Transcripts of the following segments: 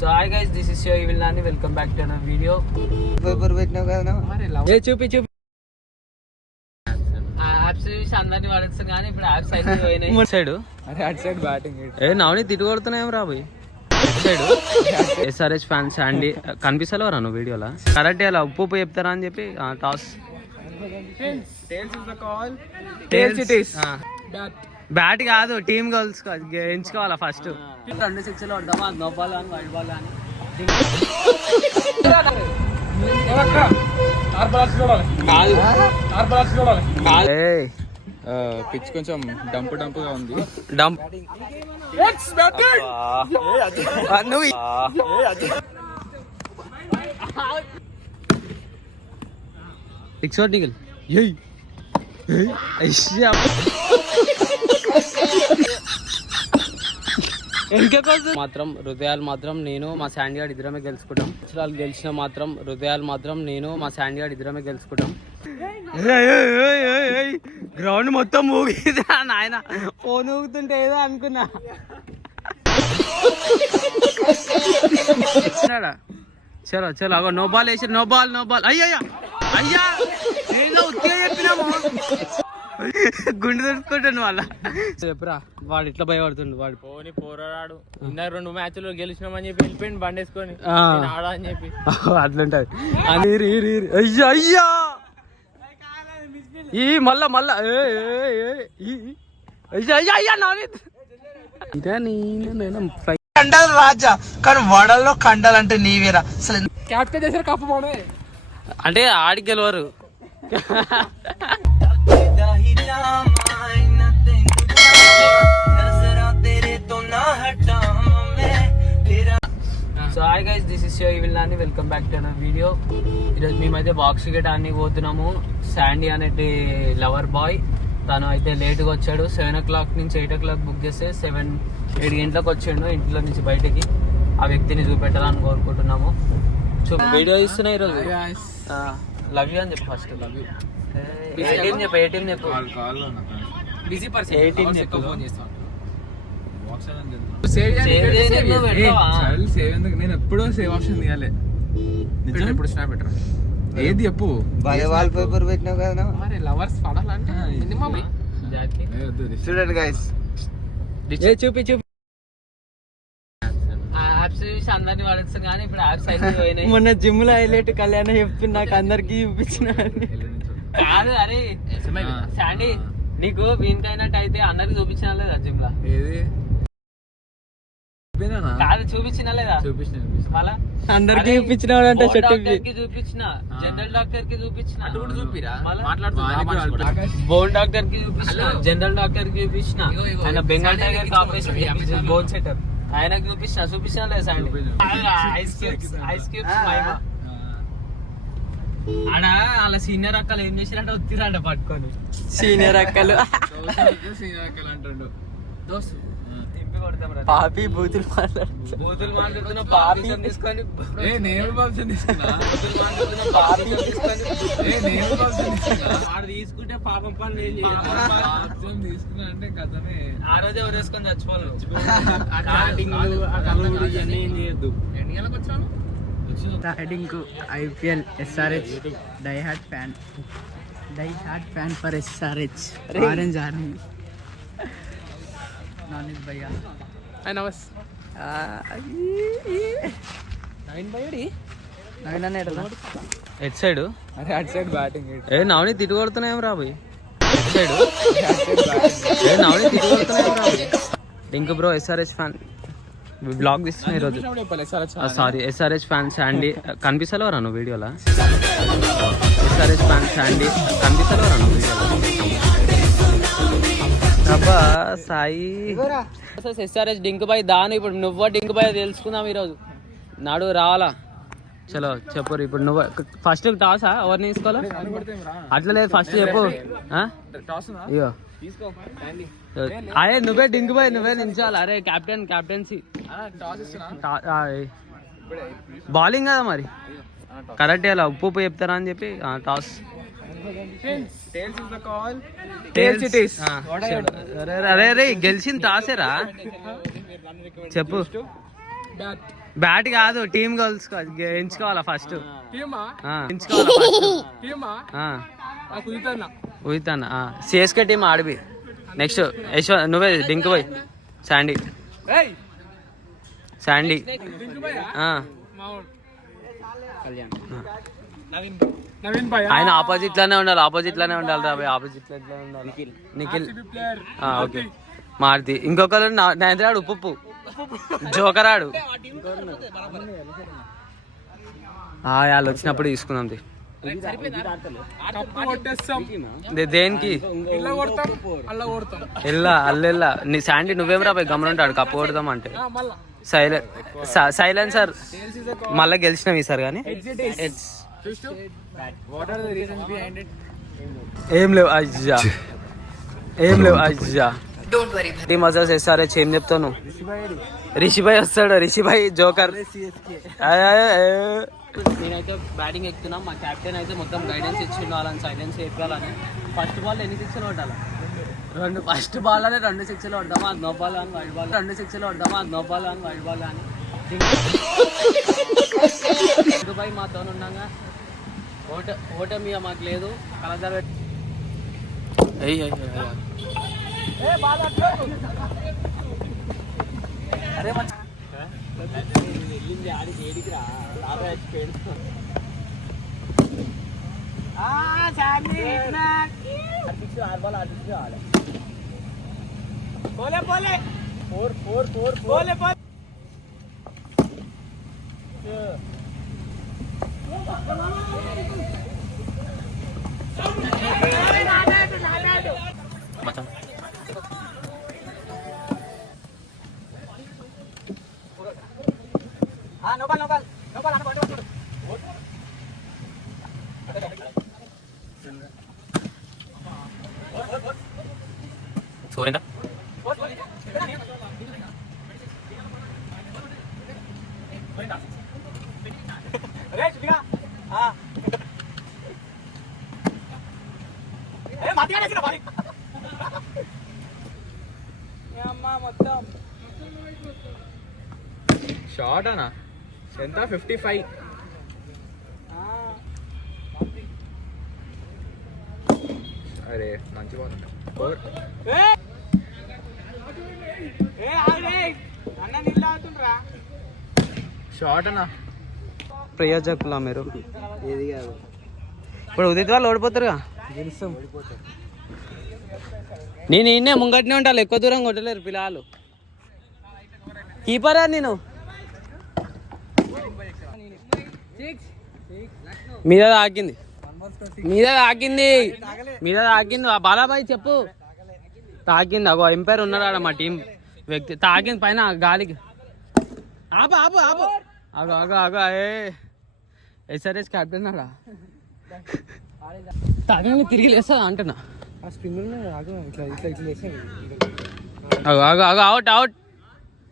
So hi guys, this is your evil Nani. Welcome back to another video. Paper పెట్టినావు కదా చూపి apps చూసి అందరినీ పడేస్తాం కానీ ఇప్పుడు యాప్స్ అయితే పోయినాయి. సైడ్ అరే అటు సైడ్ బ్యాటింగ్ నవని తిట్టు కొడుతున్నాం రాబోయ్. సైడ్ ఎస్ఆర్హెచ్ ఫ్యాన్స్ అండి కనిపిస్తలేవరా నువ్వు వీడియోలో? కరెక్ట్ అలా ఉప్పు చెప్తారా అని చెప్పి టాస్ బ్యాట్ కాదు, టీమ్ గోల్స్ ఎంచుకోవాలా ఫస్ట్. 2 6లు కొడతామా, నో బాల్ కానీ వైడ్ బాల్ కానీ. పిచ్ కొంచెం డంపుగా ఉంది. డంప్ ఎక్సోటికల్ మాత్రం హృదయాలు మాత్రం నేను మా శాండీ గార్డ్ ఇద్దరమే గెలుచుకుంటాం. అక్షరాలు గెలిచిన మాత్రం హృదయాలు మాత్రం నేను మా శాండీ గార్డ్ ఇద్దరమే గెలుచుకుంటాం. గ్రౌండ్ మొత్తం ఊగిదా నాయన, ఫోన్ ఊగుతుంటే ఏదో అనుకున్నా. చలో చలో అగో నో బాల్ వేసి నో బాల్ అయ్యా అయ్యా ఏదో ఉత్తిగా చెప్పినాము. గుండె దొరుకుతుంటాను వాళ్ళ చెప్పురా. వాడు ఇట్లా భయపడుతుండు. వాడు పోని పోరాడు. 2 మ్యాచ్లు గెలిచినామని చెప్పి వెళ్ళిపోయింది బండేసుకొని ఆడా అని చెప్పి. అట్లుంటది. అయ్యా అయ్యా ఈ మళ్ళా అయ్యా అయ్యా కండలు రాజా, కానీ వడల్లో కండలు అంటే నీవేరా అసలు. క్యాప్టెన్ చేశారు కప్పు పోనే అంటే ఆడికి గెలవరు. So hi guys, this is your evil Nani. Welcome back to another video. ఈరోజు మేమైతే బాక్స్ క్రికెట్ ఆడడానికి పోతున్నాము. శాండీ అనేది లవర్ బాయ్, తను అయితే లేట్గా వచ్చాడు. 7 o'clock నుంచి 8 o'clock బుక్ చేస్తే 7 గంటలకు వచ్చాడు ఇంట్లో నుంచి బయటకి. ఆ వ్యక్తిని చూపెట్టాలని కోరుకుంటున్నాము. వీడియో ఇస్తున్నా ఈరోజు. లవ్ యూ అని చెప్పు ఫస్ట్. Love you. ఏటీఎం చెప్పు. Busy person. ఏటీఎం చెప్పు. నేను ఎప్పుడో సేవ్ ఆప్షన్ తీయాలి. ఎప్పుడు స్నాప్ పెట్టరా ఏది చెప్పు. వాల్ పేపర్ పెట్టినావు కదా మరి లవర్స్ పడాలంటే చూడండి గైస్. చూపి యాప్స్ చూసి అందరినీ పడేస్తాం కానీ ఇప్పుడు యాప్స్ అయితే పోయినాయి. మొన్న జిమ్ లో హైలైట్ కళ్యాణ్ చెప్తున్నా, నాకు అందరికి చూపించిన. కాదు అరే శాండీ, నీకు వీనికైనట్టు అయితే అందరికి చూపించిన లేదా జిమ్ లో? కాదు చూపించిన లేదా? మళ్ళా అందరికి చూపించిన చూపించిన, జనరల్ డాక్టర్ కి చూపించిన, బోన్ డాక్టర్ కి చూపించిన, జనరల్ డాక్టర్ కి చూపించిన, ఆయన బెంగాల్ టైగర్ కి ఆపరేషన్ బోన్ సెటప్ ఆయనకి చూపించిన లేదా సార్? ఐస్ క్యూబ్స్ ఆడ అలా సీనియర్ అక్కలు ఏం చేసినట్టు వచ్చిరంట పట్టుకొని. సీనియర్ అక్కలు అంటాడు పాపి బూతులు మాట్లాడుతున్నా. పాపి తీసుకొని తీసుకుంటే పాపం పని తీసుకున్నా అంటే కథనే. ఆ రోజు ఎవరు వేసుకొని చచ్చిపోవాలి. IPL SRH die heart fan for SRH orange army. నానిద్ భయ్యా ఎట్ సైడ్ అరే అటు సైడ్ బ్యాటింగ్ నవని తిట్టు కొడుతున్నాం రాబోయ్. సైడ్ నవని తిట్టు కొడుతున్నాం రాబోయ్. డింక్ బ్రో ఎస్ఆర్హెచ్ ఫ్యాన్ బ్లాగ్ తీస్తున్నా ఈరోజు. సారీ ఎస్ఆర్హెచ్ ఫ్యాన్స్ అండి కనిపిస్తలేవరా నువ్వు వీడియోలో? ఎస్ఆర్హెచ్ ఫ్యాన్స్ అండి కనిపిస్తలేవరా నువ్వు వీడియోలో? అబ్బా సాయి ఎస్ఆర్హెచ్ డింక్ బాయ్ దాని. ఇప్పుడు నువ్వు డింక్ బాయ్ తెలుసుకుందాం ఈరోజు. నాడు రావాలా? చలో చెప్పు. ఇప్పుడు నువ్వు ఫస్ట్ టాసా ఎవరిని తీసుకోవాలా? అట్లా లేదు, ఫస్ట్ చెప్పు. అయ్యో అరే నువ్వే డింక్ బాయ్, నువ్వే నించాలి. అరే క్యాప్టెన్సీ బౌలింగ్ కదా మరి. కరెక్ట్ అలా ఉప్పు చెప్తారా అని చెప్పి టాస్. అరే గెలిచింది టాసేరా చెప్పు. బ్యాట్ కాదు, టీమ్ గోల్స్ ఎంచుకోవాలా ఫస్ట్. ఉయితానా సిఎస్కే టీమ్ ఆడిపి. నెక్స్ట్ యశ్వంత్ నువ్వే డింక్ పోయి. శాండీ ఆయన ఆపోజిట్ లోనే ఉండాలి, ఆపోజిట్ లోనే ఉండాలి రా. ఆపోజిట్ లో ఉండాలి. నిఖిల్ ఓకే. మారుతి ఇంకొకరు నైన్రాడు ఉప్పు జోకరాడు. వాళ్ళు వచ్చినప్పుడు తీసుకుందాం. దేనికి అల్లెల్లా నీ శాండీ నువ్వేం రా పోయి గమనుంటాడు కప్పు కొడదాం అంటే. సైలెన్సర్ మళ్ళీ గెలిచినాం ఈసారి కానీ ఏం లేవు. అజ్జా టీమ్ అజాస్ ఎస్ఆర్హెచ్ ఏం చెప్తాను. రిషిభాయ్ వస్తాడు, రిషిభాయ్ జోకర్. నేనైతే బ్యాటింగ్ ఎక్కుతున్నాం. మా కెప్టెన్ అయితే మొత్తం గైడెన్స్ ఇచ్చిండు వాళ్ళని సైలెన్స్ చెప్పాలని. ఫస్ట్ బాల్ ఎన్ని సిక్స్లు కొట్టాలి? ఫస్ట్ బాల్ అనే 2 సిక్స్లు కొడదామా, అది నో బాల్ అని వైడ్ బాల్. 2 సిక్స్లు కొడదామా, అది నో బాల్ అని వైడ్ బాల్ అని. దుబాయ్ మాతో ఉన్నాగా ఓటమి మాకు లేదు. కలజాలు అరే వెళ్ళింది ఆడి ఏడికి రా. చూడండి మొత్తం షార్ట్ అనా ఎంత 55. అరే మంచి బాగుంది షార్ట్ అన్నా. ప్రయోజకులా మీరు ఏది కాదు. ఇప్పుడు ఉదిత్ వాళ్ళు ఓడిపోతారుగా. నేను ఇన్నే ముంగట్నే ఉంటాను, ఎక్కువ దూరం కొట్టలేరు పిల్లలు. కీపరా నేను మీద తాకింది, మీద తాకింది. బాలాబాయ్ చెప్పు తాకింది. అగో ఎంపైర్ ఉన్నాడు మా టీం వ్యక్తి. తాకింది పైన గాలికి. ఆపు ఆపు ఆపు అగో అగో అగో ఎస్ఆర్హెచ్ కెప్టెన్ అలా తాగని తిరిగి లేస్తా అంటున్నా. అగో అగో అగో out out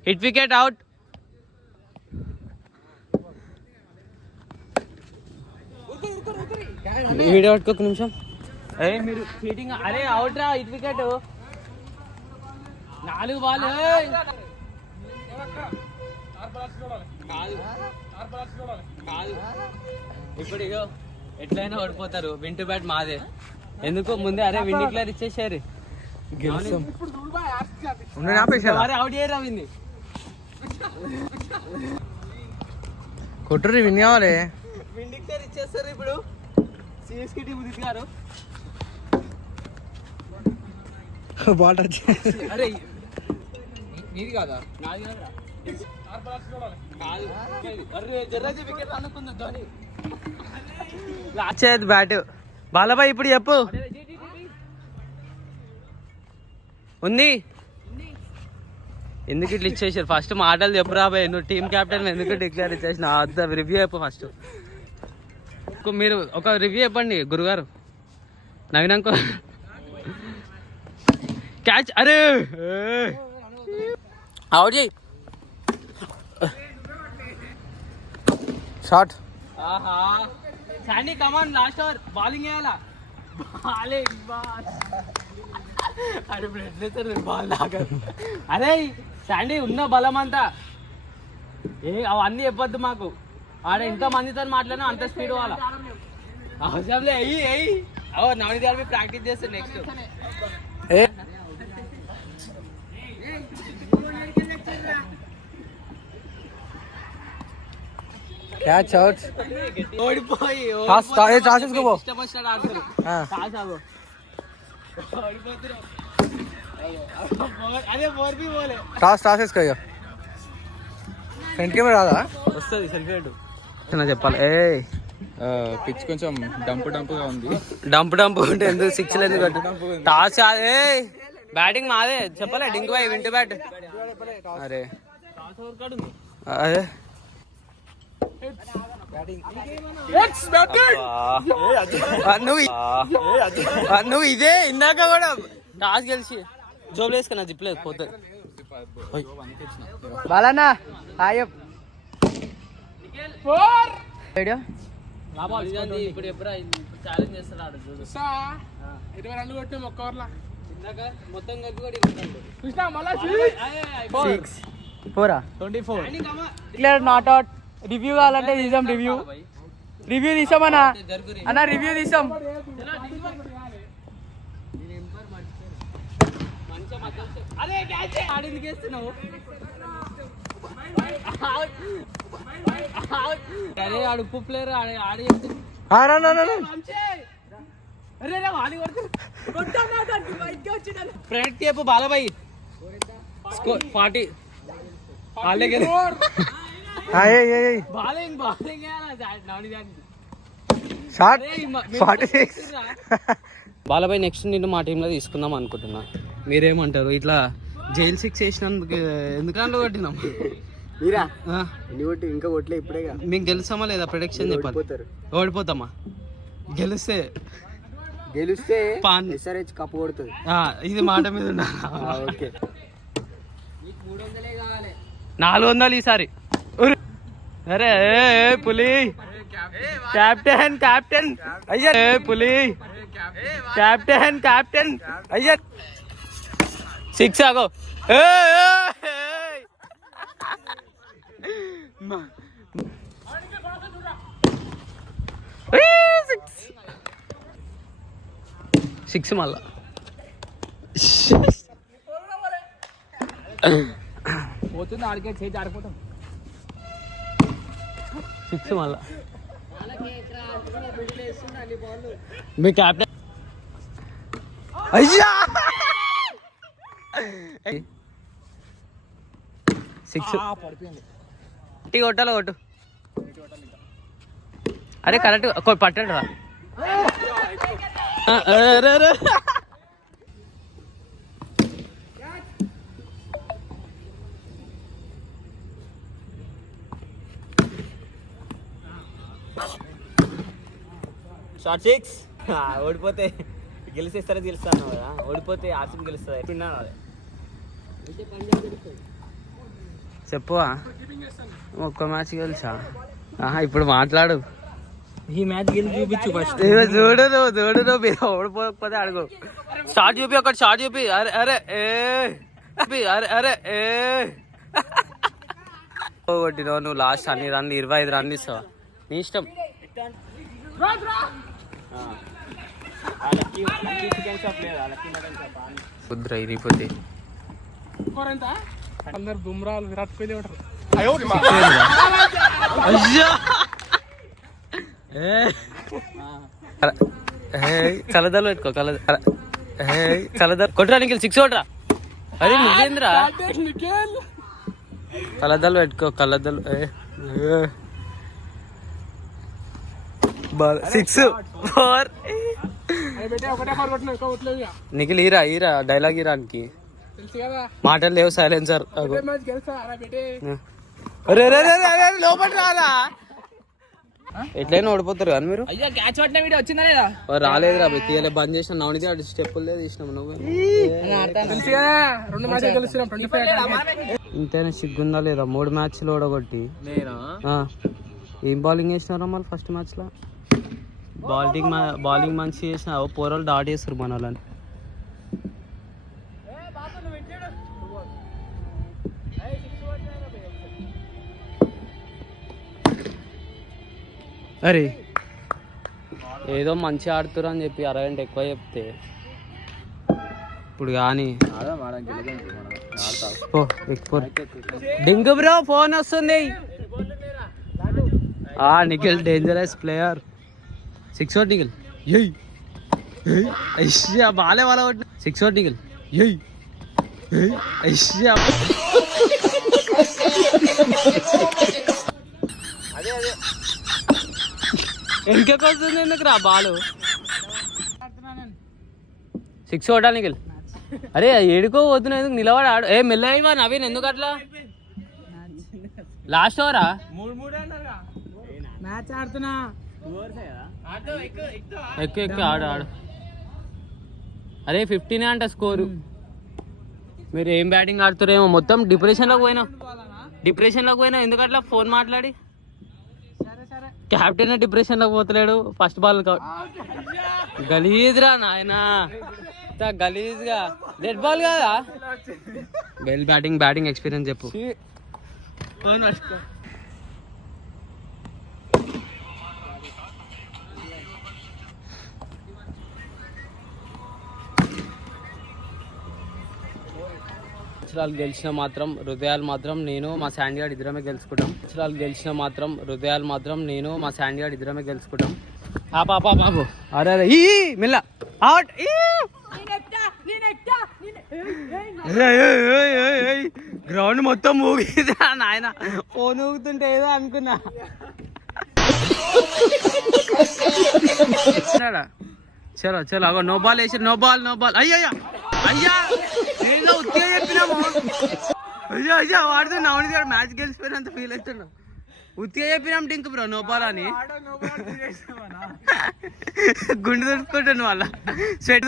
hit wicket out. Video పట్టుకోక నిమిషం. మీరు చీటింగ్. అరే అవుట్ రా, హిట్ వికెట్. 4 బాల్. ఇప్పుడు ఇగో ఎట్లయినా ఓడిపోతారు. వింటు బ్యాట్ మాదే. ఎందుకో ముందే అరే విన్ డిక్లేర్ ఇచ్చేసారు. అవుట్ చేయరా వింది కొట్టుర్రి విన్ కావాలి. విన్ డిక్లేర్ ఇచ్చేస్తారు ఇప్పుడు సిఎస్కే టీం ఉదిత్ గారు. బాల్ అరే నీది కాదా? నాది కాదురా. వచ్చేది బ్యాట్. బాలబాయ్ ఇప్పుడు చెప్పు. ఉంది ఎందుకు ఇట్లా ఇచ్చేసారు? ఫస్ట్ మాటలు చెప్పు రాబాయ్. నువ్వు టీం కెప్టెన్ ఎందుకు డిక్లేర్ ఇచ్చేసిన? రివ్యూ చెప్పు ఫస్ట్. మీరు ఒక రివ్యూ చెప్పండి గురుగారు. నవీనంకో క్యాచ్. అరే అవుట్ చేయి. షాట్. ఆహా శాండీ కమాన్ లాస్ట్ ఓవర్ బౌలింగ్ వేయాలా? అరే బ్లడ్ బాల్ లాగా. అరే శాండీ ఉన్న బలం అంతా అవన్నీ చెప్పొద్దు మాకు. ఆడ ఎంత మందితో మాట్లాడినా అంత స్పీడ్ వాళ్ళ అవసరంలే. అయ్యి నవనీతాలు ప్రాక్టీస్ చేస్తాను నెక్స్ట్. Catch out. ఓడిపోయి ఫ్రంట్ కెమెరా రాదా? వస్తుంది సెల్ఫీ చెప్పాలి. పిచ్ కొంచెం డంపుగా ఉంది. డంప్ ఉంటే ఎందుకు 6 ఎందుకు టాస్? బ్యాటింగ్ మాదే చెప్పలే. డింక్ బాయ్ వింటూ బ్యాట్. అరే అదే నువ్వు ఇదే ఇందాక కూడా టాస్ గెలిచి జోబులు వేసుకున్నా జిప్లేదు పోతే. బాలన్నా ఇప్పుడు ఎప్పుడు ఛాలెంజ్ చేస్తున్నాడు చూడు. 20 రన్లు కొట్టినాం ఒక్క ఓవర్లా. ఇందాక మొత్తం కలిపి కూడా కృష్ణ మళ్ళా 24 డిక్లేర్ నాట్ అవుట్. రివ్యూ కావాలంటే తీసాం. రివ్యూ తీసామన్నా అన్న, రివ్యూ తీసాం. అరే ఆడు ఉప్పు ప్లేయర్ ఆడి ఫ్రెండ్ చెప్పు బాలబాయి 40 బాలబాయ్ నెక్స్ట్ నిన్ను మా టీంలో తీసుకుందాం అనుకుంటున్నా. మీరేమంటారు? ఇట్లా జైలు 6 వేసినందుకు ఎందుకంటే కొట్టినాం. ఇంకా కొట్టలే ఇప్పుడే. మేము గెలుస్తామా లేదా? ప్రొడక్షన్ చెప్పాలి. ఓడిపోతామా? గెలిస్తే SRH కప్పు కొడుతుంది. ఇది మాట మీద ఉన్నా. 400 ఈసారి. అరే పులి కెప్టెన్ అయ్యా. పులి కెప్టెన్ అయ్యా. 6 ఆగో. 6 మళ్ళా. పోతుంది ఆడికే చేసి ఆడిపోతాం. 6 మళ్ళా. మీ కెప్టెన్ అయ్యా 6 కొట్టాలి. కొట్టు. అరే కరెక్ట్ పట్టండి రా. షార్ట్ 6 ఓడిపోతే గెలిచేస్తారో గెలుస్తాను కదా. ఓడిపోతే ఆర్సీబీ గెలుస్తుంది. చెప్పు. ఒక్క మ్యాచ్ గెలిచా? ఇప్పుడు మాట్లాడు. ఈ మ్యాచ్ గెలిచి చూపించు ఫస్ట్. చూడు నువ్వు మీరు ఓడిపోకపోతే అడుగు. షార్ట్ చూపి, ఒకటి షార్ట్ చూపి. అరే కొట్టినావు నువ్వు. లాస్ట్ అన్ని రన్లు 25 రన్లు ఇస్తావా? నీ ఇష్టం. కుదిరా ఇరిగిపోతే. అందరు బుమ్రాలు, విరాట్ కోహ్లీ ఉంటారు. కలదలు పెట్టుకో. కలదలు కొట్టరా నీకు 6 కొట్టరా. అరే నువ్వేంద్రా కలదలు పెట్టుకో. కలదలు 6 4. నిఖిల్ ఈరా డైలాగ్ ఇరానికి మాటలు లేవు. సైలెన్సర్ లోపల రారా. ఎట్లయినా ఓడిపోతారు కానీ మీరు. అయ్యా క్యాచ్ పట్టిన వీడియో వచ్చిందా లేదా? రాలేదు రా. తీయలే బంద్ చేసిన. నవనిది అటు స్టెప్పులు లేదు తీసినాము. నువ్వు ఇంతైనా సిగ్గుందా లేదా? 3 మ్యాచ్లు ఓడగొట్టి ఏం బౌలింగ్ వేసినారా మళ్ళీ ఫస్ట్ మ్యాచ్ లో? బౌలింగ్ మంచి చేసిన పోరాలు డాట్ చేస్తారు మన వాళ్ళని. అరే ఏదో మంచిగా ఆడుతురు అని చెప్పి అరగంట ఎక్కువ చెప్తే ఇప్పుడు కానీ డింగు బ్రో ఫోన్ వస్తుంది. Nikhil dangerous player. 6 vote Nikhil. బాలే వాళ్ళ 6 ఓట్ నిఖిల్. ఎంకొస్తుంది ఎందుకు రా బాలు. 6 ఓటా నిఖిల్. అరే ఏడుకో పోతున్నా ఎందుకు నిలబడి ఆడు. మెల్లగా నవీన్ ఎందుకు అట్లా లాస్ట్ ఓవరా మ్యాచ్ ఆడుతున్నా. ఎక్కువ ఆడు. అరే 15 అంట స్కోరు. మీరు ఏం బ్యాటింగ్ ఆడుతారేమో. మొత్తం డిప్రెషన్లోకి పోయినా ఎందుకు అట్లా ఫోన్ మాట్లాడి. క్యాప్టెన్ డిప్రెషన్లోకి పోతలేడు. ఫస్ట్ బాల్ గలీజ్రా నాయనా, గలీజ్గా. డెడ్ బాల్ కదా. వెల్ బ్యాటింగ్ ఎక్స్పీరియన్స్ చెప్పు. గెలిచిన మాత్రం హృదయాలు మాత్రం నేను మా శాండీ గారు ఇద్దరమే గెలుచుకుంటాం. గెలిచిన మాత్రం హృదయాలు మాత్రం నేను మా శాండీ గారు ఇద్దరమే గెలుచుకుంటాం. బాబు అరే ఈ మిల్ల అవుట్. గ్రౌండ్ మొత్తం ఊగిదా నాయన. ఫోన్ ఊగుతుంటే ఏదో అనుకున్నా. చలో అగో నో బాల్ వేసి నో బాల్. అయ్యా ఏదో ఉత్తిగా చెప్పినాము. అయ్యా వాడుతూ నవనీత్ గారు మ్యాచ్ గెలిచిపోయినంత ఫీల్ అవుతున్నావు. ఉత్తిగా చెప్పినాం టింక్ బ్రో నో బాల్ అని. గుండె దొరుకుతుంటాను వాళ్ళ స్వెట్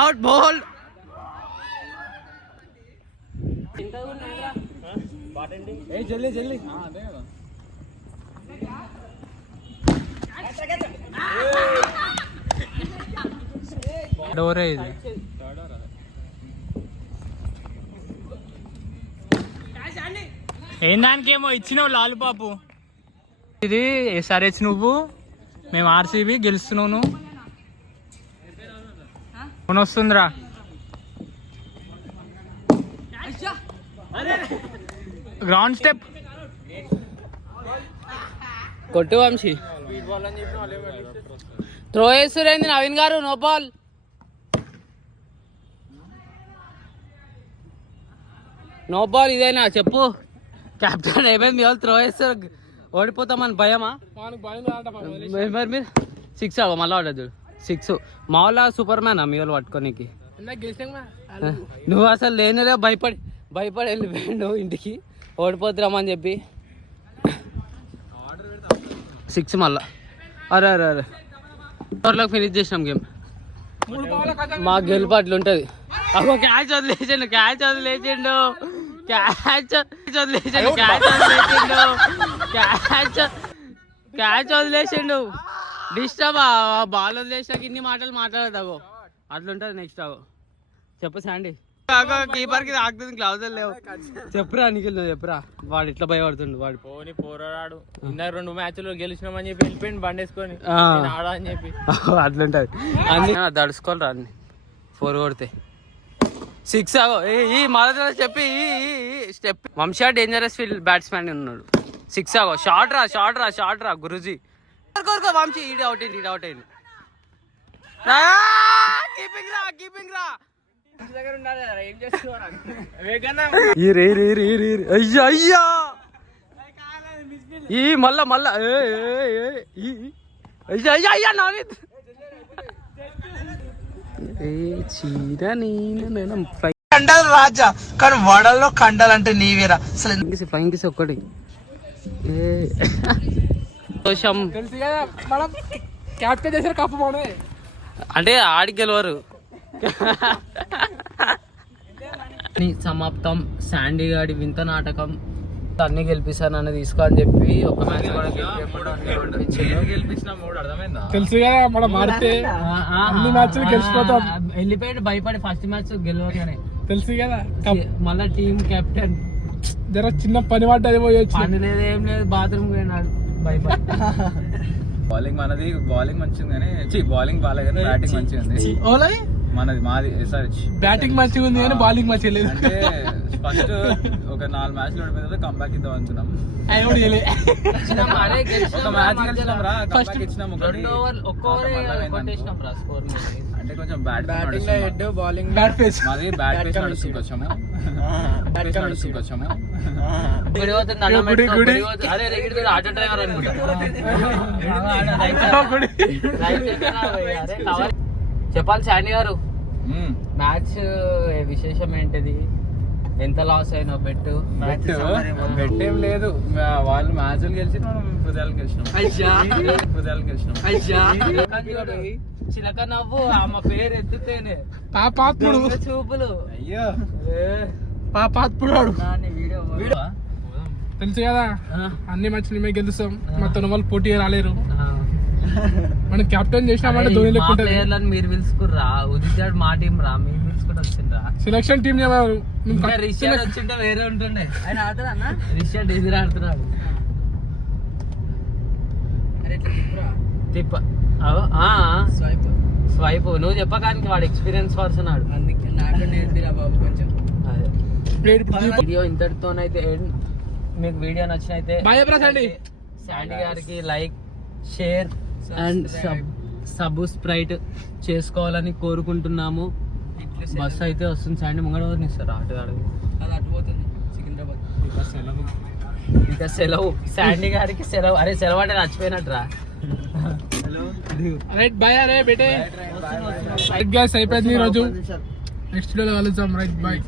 అవుట్ బాల్. జల్దీ డోరే ఇది. ఏం దానికేమో ఇచ్చినావు లాలిపాపు. ఇది SRH నువ్వు, మేము RCB గెలుస్తున్నావు. ఫోన్ వస్తుందిరా. గ్రౌండ్ స్టెప్ కొట్టు వంశీ. త్రో వేస్తురేంది నవీన్ గారు. No ball. ఇదేనా చెప్పు. కెప్టెన్ అయిపోయింది. మీ వాళ్ళు త్రో వేస్తారు ఓడిపోతామని భయమా? మీరు 6 అవ్వ మళ్ళీ ఆడదు. 6 మా వాళ్ళ సూపర్ మ్యానా మీ వాళ్ళు పట్టుకోనికి. నువ్వు అసలు లేనిదే భయపడి వెళ్ళిపోయాడు ఇంటికి ఓడిపోతున్నామని చెప్పి. 6 మళ్ళా. అరే ఓవర్లోకి ఫినిష్ చేసినాం గేమ్. మా గెలుపు అట్లుంటది. అగో క్యాచ్ వదిలేసిండు. డిస్టర్బ్ బాల్ వదిలేసాక ఇన్ని మాటలు మాట్లాడదాగో అట్లుంటది. నెక్స్ట్ అగో చెప్పు శాండీ. కీపర్ కి తాకుతుంది, గ్లౌజ్ లేవు. చెప్పురా నిఖిల్, నువ్వు చెప్పురా. వాడు ఇట్లా భయపడుతుండు. వాడు పోరాడు. 2 మ్యాచ్లు గెలిచినామని చెప్పి వెళ్ళిపోయింది బండేసుకొని ఆడా అని చెప్పి. అట్లుంటది. అన్ని దడుచుకోరా అన్ని 4 కొడితే 6 అగో. ఈ మళ్ళీ చెప్పి step. Vamshi dangerous field batsmen ఉన్నాడు. 6 అగో. షార్ట్ రా గురూజీ. వంశీ ఈడ అవుట్ అయింది. కీపింగ్ రా. అయ్యా ఈ మళ్ళా అయ్యా నవనీత్ కండలు రాజా కానీ వడల్లో కండలు అంటే నీవేరా. అసలు ఫ్లయింగ్ కిస్ ఒక్కటి క్యాప్టెన్ చేసారు కప్పు పోవడమే అంటే ఆడికి గెలవరు. సమాప్తం. శాండీ గాడి వింత నాటకం అన్ని గెలిపిస్తాను అన్న తీసుకో అని చెప్పి ఒక మ్యాచ్ కూడా గెలిపించకుండా అన్ని ఓడిపించాడు. గెలిపించిన మూడు అర్థమైందా? తెలుసు కదా మనం మారితే అన్ని మ్యాచ్లు గెలిచిపోతాం. వెళ్ళిపోయాడు భయపడి ఫస్ట్ మ్యాచ్ గెలవగానే. తెలుసు కదా మళ్ళా టీం కెప్టెన్ జర చిన్న పని పడ్డది పోయొచ్చు. పని లేదు ఏం లేదు, బాత్రూమ్ పోయినాడు భయపడి. బౌలింగ్ మనది, బౌలింగ్ మంచిది కానీ బౌలింగ్ బాగాలేదు కానీ బ్యాటింగ్ మంచిగా ఉంది మనది. మాది SRH బ్యాటింగ్ మంచిగా ఉంది కానీ బౌలింగ్ మంచిగా లేదు. అంటే ఫస్ట్ ఒక 4 మ్యాచ్లు ఓడిపోయిన తర్వాత కంబ్యాక్ ఇద్దాం అనుకున్నాం. ఒక మ్యాచ్ గెలిచినాం రా, కంబ్యాక్ ఇచ్చినాం. ఒక్క ఓవర్ కొట్టేసినాం రా స్కోర్. అంటే కొంచెం బ్యాట్ బౌలింగ్ బ్యాట్ ఫేస్ మాది బ్యాట్ ఫేస్ నడుస్తుంది వచ్చాము. వచ్చాము ఆటో డ్రైవర్ చెప్పాలి శాండీ గారు. మ్యాచ్ విశేషం ఏంటిది? ఎంత లాస్ అయినా బెట్ ఏం లేదు. వాళ్ళు మ్యాచ్లు గెలిచి మనం హృదయాలు గెలిచినాం. చిలక నవ్వు ఆమె పేరు ఎత్తుతేనే పాపాత్ముడు చూపులు. అయ్యో పాపాత్ముడు వీడియో తెలుసు కదా అన్ని మ్యాచ్లు మేము గెలుస్తాం. మొత్తం వాళ్ళు పోటీ రాలేరు. మనం కెప్టెన్ చేసినామంటే ధోని లెక్క ఉంటుంది. ప్లేయర్లను మీరు పిలుచుకుర్రా, ఉదితాడు మా టీం రా, మీరు పిలుచుకుంటూ వచ్చిండ్రా. సెలక్షన్ టీం రిషాడ్ వచ్చింటే వేరే ఉంటుండే. ఆయన ఆడుతున్నా అన్న, రిషాడ్ ఎదురు ఆడుతున్నాడు. తిప్ప స్వైప్ నువ్వు చెప్పకానికి వాడు ఎక్స్పీరియన్స్ పర్సన్ ఆడు. వీడియో ఇంతటితోనైతే మీకు వీడియో నచ్చినైతే శాండీ గారికి లైక్, షేర్ అండ్ సబ్స్క్రైబ్ చేసుకోవాలని కోరుకుంటున్నాము. బస్సు అయితే వస్తుంది. శాండీ ముంగడని ఇస్తారు ఆటగాడు. ఇంకా సెలవు శాండీ గారికి సెలవు. అరే సెలవు అంటే నచ్చిపోయినట్రా. Right bye. అరే బేటే రైట్ గైస్ అయిపోయింది ఈరోజు. నెక్స్ట్ వీడియోలో కలుద్దాం. Right bye.